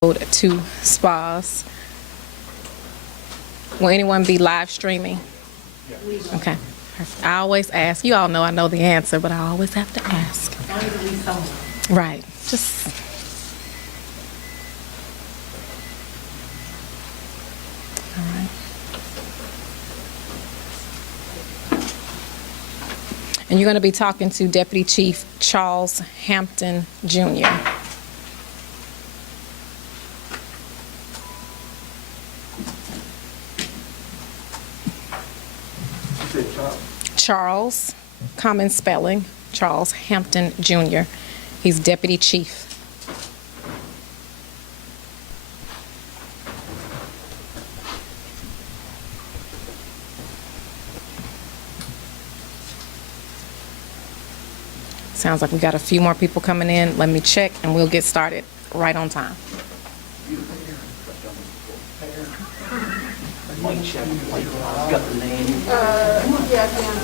to spas. Will anyone be live streaming? Okay. I always ask. You all know I know the answer, but I always have to ask. Right. Just. All right. And you're going to be talking to Deputy Chief Charles Hampton, Jr. Charles, common spelling, Charles Hampton, Jr. He's Deputy Chief. Sounds like we got a few more people coming in. Let me check and we'll get started right on time. Might check, like, got the name. Yeah, I can.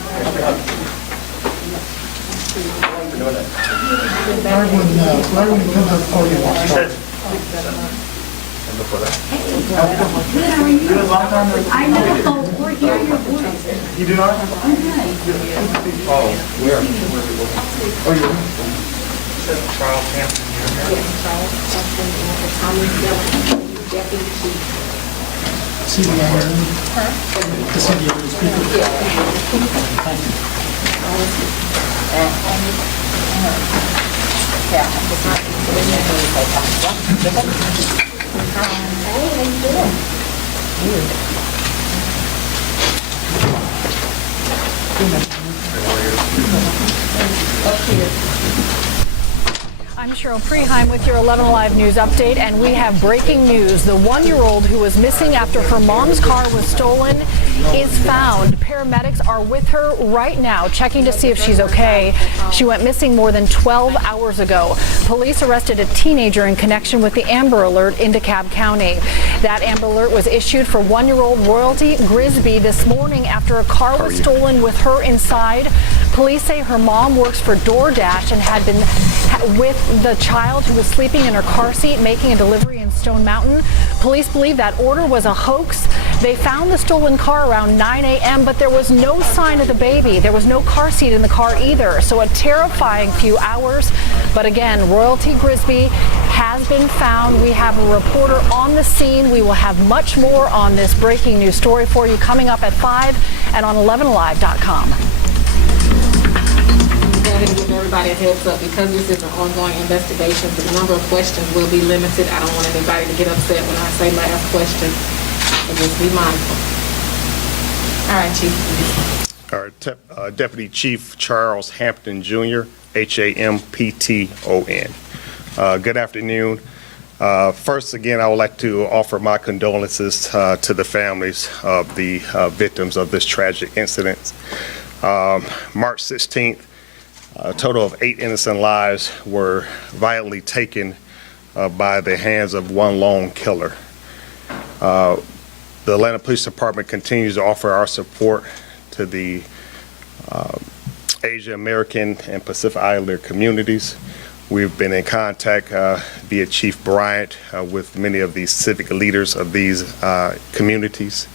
Right when you come up, oh, you want to start. I never thought we're hearing your voice. You do not? Oh, where? Oh, you're. Charles Hampton. Yes, Charles Hampton, Tommy Dillon, Deputy Chief. The city of speaker. I'm Cheryl Preheim with your 11 Alive News update, and we have breaking news. The one-year-old who was missing after her mom's car was stolen is found. Paramedics are with her right now, checking to see if she's okay. She went missing more than 12 hours ago. Police arrested a teenager in connection with the Amber Alert in DeKalb County. That Amber Alert was issued for one-year-old Royalty Grisby this morning after a car was stolen with her inside. Police say her mom works for DoorDash and had been with the child who was sleeping in her car seat making a delivery in Stone Mountain. Police believe that order was a hoax. They found the stolen car around 9 a.m., but there was no sign of the baby. There was no car seat in the car either. So a terrifying few hours. But again, Royalty Grisby has been found. We have a reporter on the scene. We will have much more on this breaking news story for you coming up at 5 and on 11alive.com. Go ahead and give everybody a heads up because this is an ongoing investigation. The number of questions will be limited. I don't want anybody to get upset when I say last question. So just be mindful. All right, Chief. All right, Deputy Chief Charles Hampton, Jr., Hampton. Good afternoon. First, again, I would like to offer my condolences to the families of the victims of this tragic incident. March 16th, a total of 8 innocent lives were violently taken by the hands of one lone killer. The Atlanta Police Department continues to offer our support to the Asian American and Pacific Islander communities. We've been in contact via Chief Bryant with many of the civic leaders of these communities.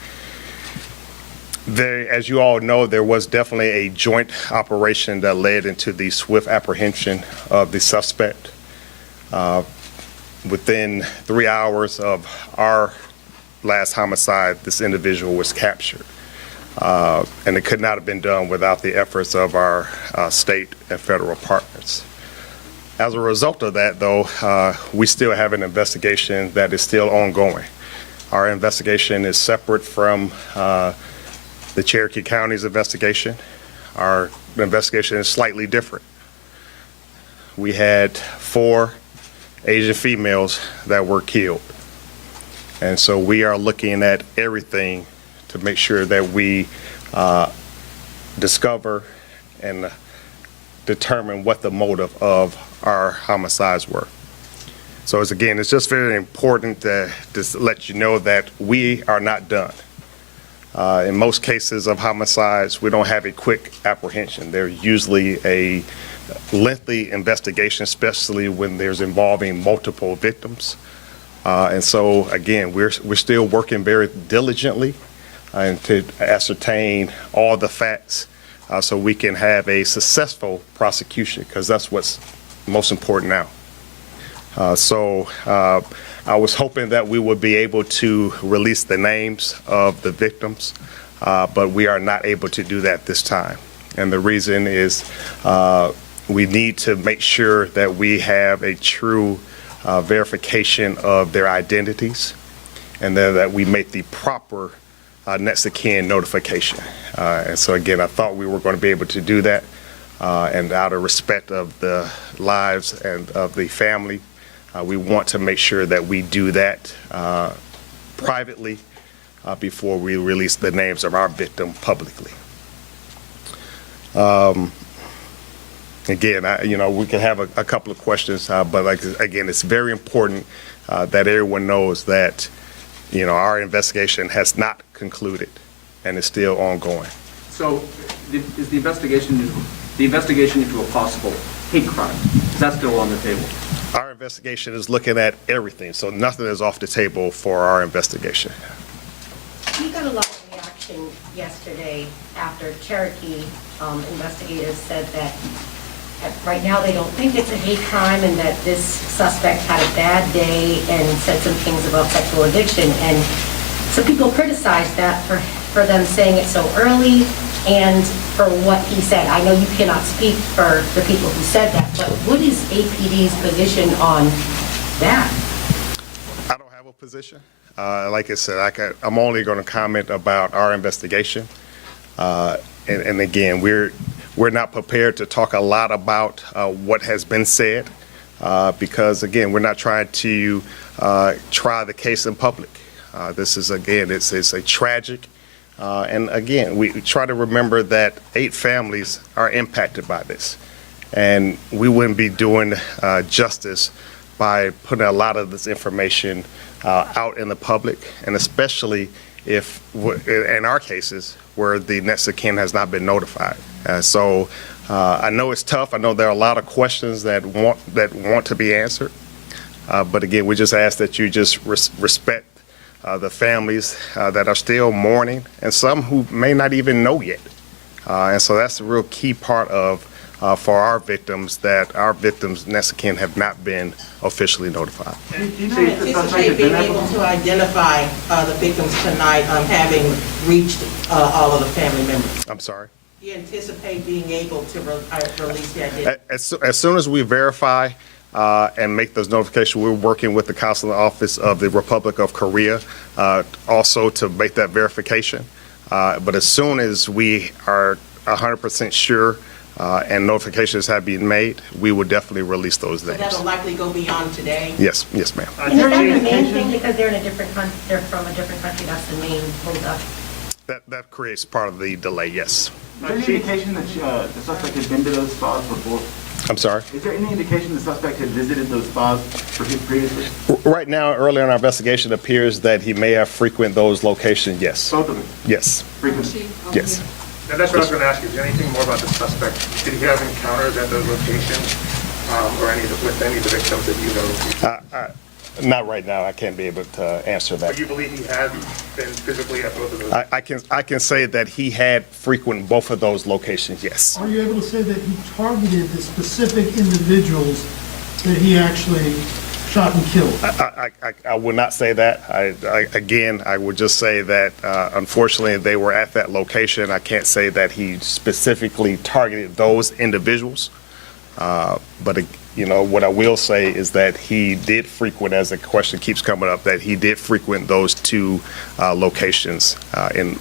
As you all know, there was definitely a joint operation that led into the swift apprehension of the suspect. Within 3 hours of our last homicide, this individual was captured. And it could not have been done without the efforts of our state and federal partners. As a result of that, though, we still have an investigation that is still ongoing. Our investigation is separate from the Cherokee County's investigation. Our investigation is slightly different. We had 4 Asian females that were killed. And so we are looking at everything to make sure that we discover and determine what the motive of our homicides were. So it's just very important to let you know that we are not done. In most cases of homicides, we don't have a quick apprehension. There's usually a lengthy investigation, especially when there's involving multiple victims. And so, again, we're still working very diligently and to ascertain all the facts so we can have a successful prosecution, because that's what's most important now. I was hoping that we would be able to release the names of the victims, but we are not able to do that this time. And the reason is we need to make sure that we have a true verification of their identities, and then that we make the proper next of kin notification. And so again, I thought we were going to be able to do that, and out of respect of the lives and of the family, we want to make sure that we do that privately before we release the names of our victim publicly. Again, we can have a couple of questions, but again, it's very important that everyone knows that, our investigation has not concluded and is still ongoing. So is the investigation into a possible hate crime, is that still on the table? Our investigation is looking at everything, so nothing is off the table for our investigation. We got a lot of reaction yesterday after Cherokee investigators said that right now they don't think it's a hate crime and that this suspect had a bad day and said some things about sexual addiction. And some people criticized that for them saying it so early and for what he said. I know you cannot speak for the people who said that, but what is APD's position on that? I don't have a position. Like I said, I'm only going to comment about our investigation. And again, we're not prepared to talk a lot about what has been said because, again, we're not trying to try the case in public. This is, again, it's a tragic. And again, we try to remember that 8 families are impacted by this. And we wouldn't be doing justice by putting a lot of this information out in the public, and especially if, in our cases, where the next of kin has not been notified. So I know it's tough. I know there are a lot of questions that want to be answered. But again, we just ask that you just respect the families that are still mourning, and some who may not even know yet. And so that's a real key part of for our victims, that our victims next of kin have not been officially notified. Do you anticipate being able to identify the victims tonight, having reached all of the family members? I'm sorry? Do you anticipate being able to release the identity? As soon as we verify and make those notifications, we're working with the Consular Office of the Republic of Korea also to make that verification. But as soon as we are 100% sure and notifications have been made, we will definitely release those names. So that'll likely go beyond today? Yes, ma'am. And is that the main thing, because they're in a different country, they're from a different country, that's the main holdup? That creates part of the delay, yes. Is there any indication that the suspect had been to those spas before? I'm sorry? Is there any indication the suspect had visited those spas previously? Right now, early in our investigation, it appears that he may have frequented those locations, yes. Both of them? Yes. Frequently? Yes. And that's what I was going to ask you. Is there anything more about the suspect? Did he have encounters at those locations or with any of the victims that you know? Not right now. I can't be able to answer that. But you believe he had been physically at both of those? I can say that he had frequented both of those locations, yes. Are you able to say that he targeted the specific individuals that he actually shot and killed? I would not say that. Again, I would just say that unfortunately they were at that location. I can't say that he specifically targeted those individuals. But what I will say is that he did frequent, as the question keeps coming up, that he did frequent those 2 locations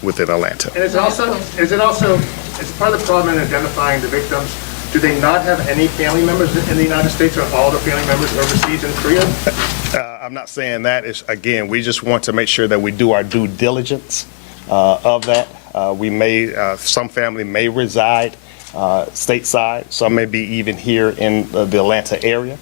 within Atlanta. And is it also, is part of the problem in identifying the victims, do they not have any family members in the United States, or all the family members overseas in Korea? I'm not saying that. Again, we just want to make sure that we do our due diligence of that. Some family may reside stateside, some may be even here in the Atlanta area.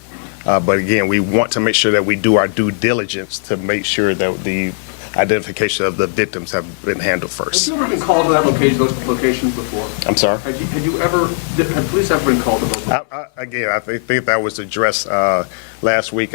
But again, we want to make sure that we do our due diligence to make sure that the identification of the victims have been handled first. Have you ever been called to those locations before? I'm sorry? Had police ever been called to those locations? Again, I think that was addressed last week.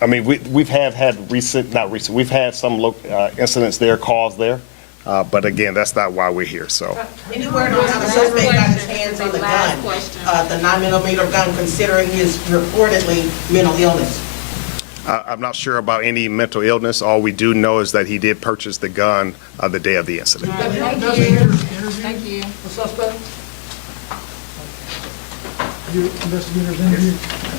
I mean, we've had we've had some incidents there, calls there, but again, that's not why we're here, so. Any word on how the suspect got his hands on the Last gun, question. the 9mm gun, considering his reportedly mental illness? I'm not sure about any mental illness. All we do know is that he did purchase the gun the day of the incident. Have your Thank you. investigators Thank interviewed you. the suspect? Have your investigators interviewed?